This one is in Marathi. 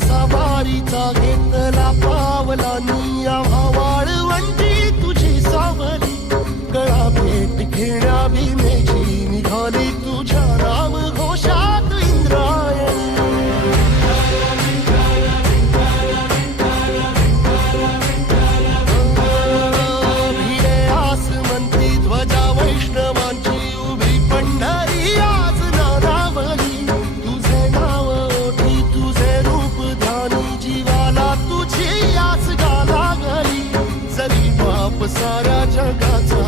सवारीचा घेतला पावलानी आवाळ वंटी तुझी सावली. गळा भेट घेण्या भीम ताप सारा जगाचा